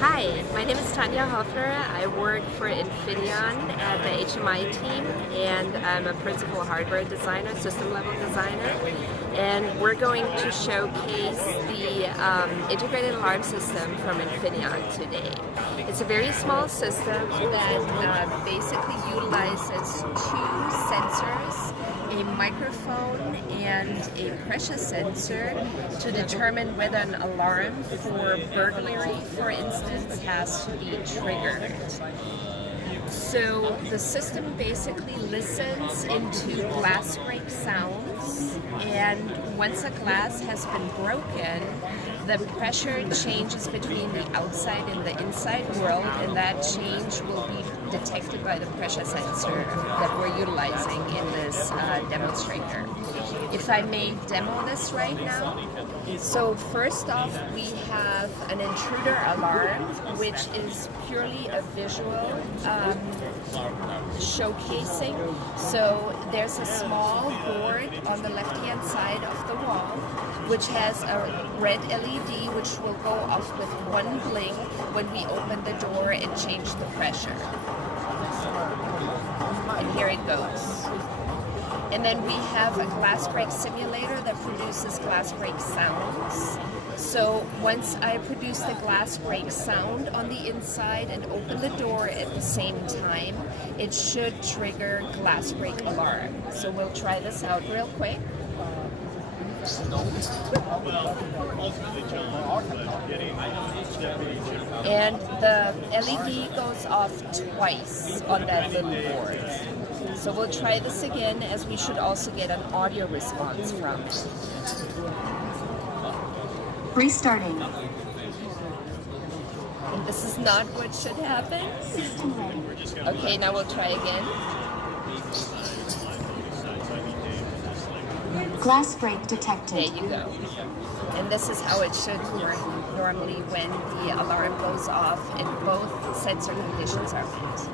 Hi, my name is Tanja Hofner. I work for Infineon at the HMI team, and I'm a principal hardware designer, system level designer. And we're going to showcase the integrated alarm system from Infineon today. It's a very small system that basically utilizes two sensors, a microphone and a pressure sensor, to determine whether an alarm for burglary, for instance, has to be triggered. So the system basically listens into glass break sounds, and once a glass has been broken, the pressure changes between the outside and the inside world, and that change will be detected by the pressure sensor that we're utilizing in this demonstrator. If I may demo this right now. So first off, we have an intruder alarm, which is purely a visual showcasing. So there's a small board on the left-hand side of the wall, which has a red LED, which will go off with one blink when we open the door and change the pressure. And here it goes. And then we have a glass break simulator that produces glass break sounds. So once I produce the glass break sound on the inside and open the door at the same time, it should trigger glass break alarm. So we'll try this out real quick. And the LED goes off twice on that little board. So we'll try this again, as we should also get an audio response from it. Restarting. And this is not what should happen. Okay, now we'll try again. Glass break detected. There you go. And this is how it should work normally when the alarm goes off and both sensor conditions are met.